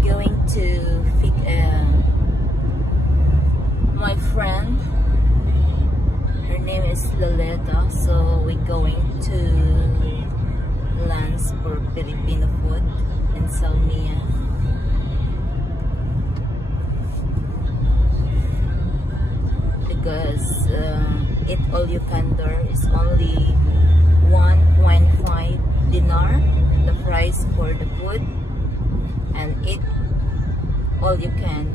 going to pick my friend. Her name is Loleta, so we're going to lunch for Filipino food in Salmia. Because Eat All You Can there is only 1.5 dinar, the price for the food, and eat all you can.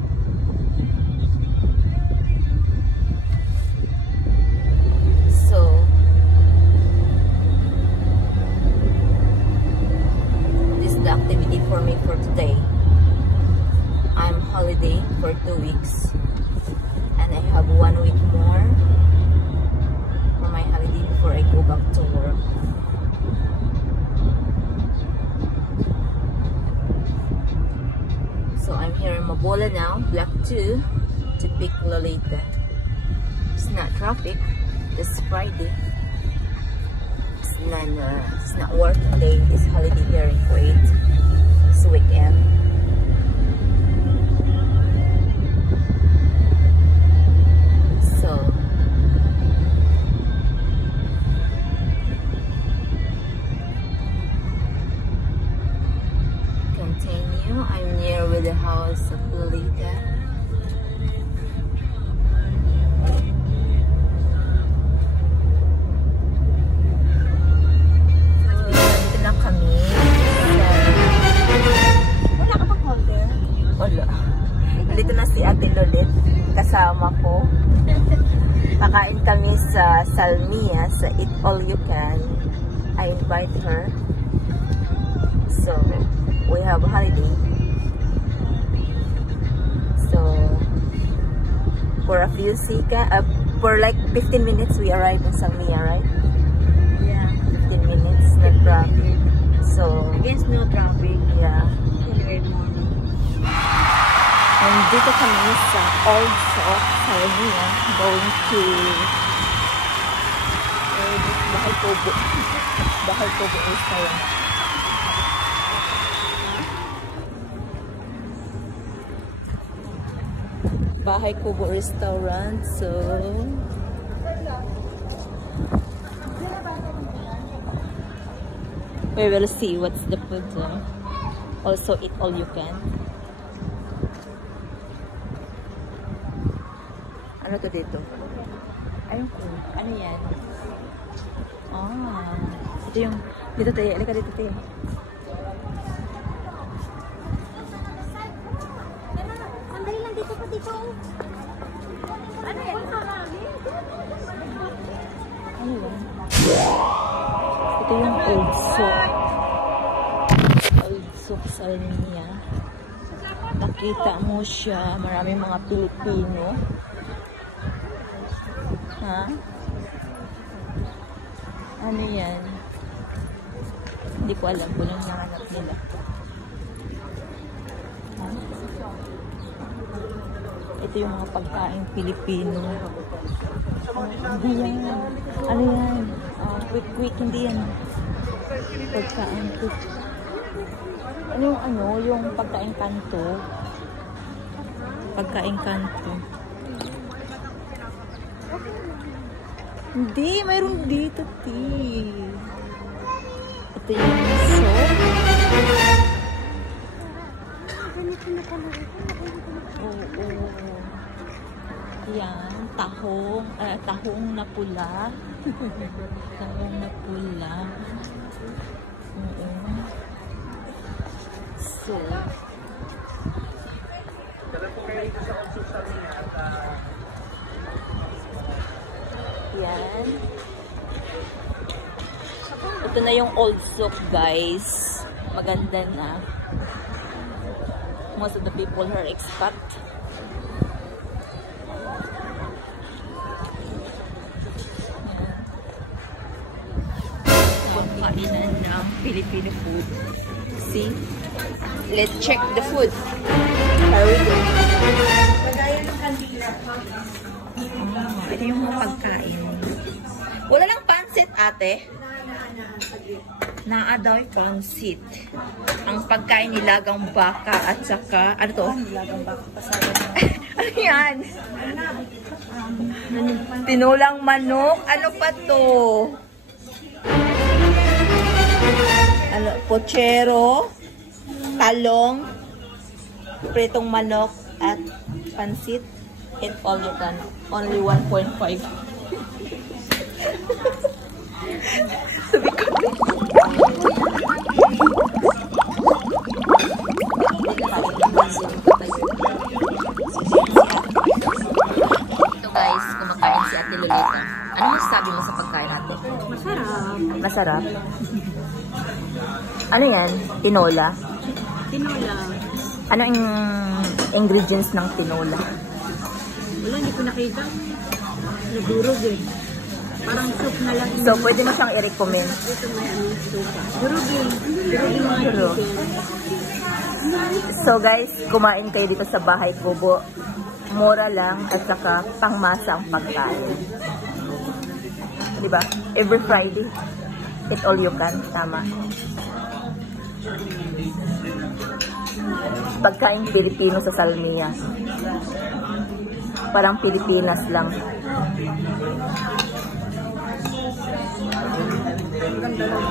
So this is the activity for me for today. I'm holiday for 2 weeks and I have 1 week more for my holiday before I go back to work. So I'm here in Mabola now, Block 2, to pick Loleta. It's not traffic, it's Friday. It's not working day, it's holiday here in Kuwait. It's weekend. So continue. I'm near with the house of Loleta. Dito na kami. Wala ka pang holder? Wala. Dito na si Ate Lolit, kasama ko. Pakain kami sa Salmia, sa Eat All You Can. I invite her. So we have a holiday. So for a few for like 15 minutes we arrive in Salmia, right? Yeah, 15 minutes, no traffic. So against no traffic. Yeah. Very morning. And dito kami sa Old Souk, Salmia, going to Bahay Kubo. Bahay Kubo restaurant. Bahay Kubo restaurant. So we will see what's the food there. Also Eat All You Can. Ano to dito? Ayun ko. Ano yan? Ah, ito yung dito tayo. Alika dito tayo. Sandali lang dito pa dito. Ano yan? Ano yan? Ito yung Old Souk. Old Souk Salmia. Nakita mo siya. Maraming mga Pilipino. Ha? Ano yan? Hindi ko alam kung anong nahanap nila. Ha? Ito yung mga pagkain Pilipino. Hindi yan. Ano yan? Quick, hindi yan. Pagkain quick. Ano yung pagkain kanto? Pagkain kanto. Hindi, mayroon dito, ti. Ito yung soup. Oo. Yan, tahong na pula. Tahong na pula. Oo. So, yan. Ito na yung Old Souk, guys. Maganda na. Most of the people are expat. Kainan ng Filipino food. See? Let's check the food. Here we go. Ito yung mga pagkain. Wala lang pansit, ate. Naadoy pansit. Ang pagkain nilagang baka at saka, ano to? Nilagang baka pasaya. Ano yan? Tinulang manok? Ano pa to? Ano, pochero, talong, pritong manok, at pansit. Eat all you can. Only 1.5. Sabi ko. Ito guys, kumakain si Ate Lolita. Ano masasabi mo sa pagkain natin? Masarap. Masarap. Ano yan? Tinola? Tinola. Ano yung ingredients ng tinola? Wala, hindi ko nakita. Nadurog eh. Parang soup na lang. So, pwede mo siyang i-recommend. Ito may ano, soup. Durog eh. Durog yung mga Durog. chicken. So guys, kumain kayo dito sa Bahay Kubo. Mura lang at saka pangmasa ang pagkain. Diba? Every Friday, eat all you can. Tama. Pagkain Pilipino sa Salmia. Parang Pilipinas lang. Ganda lang.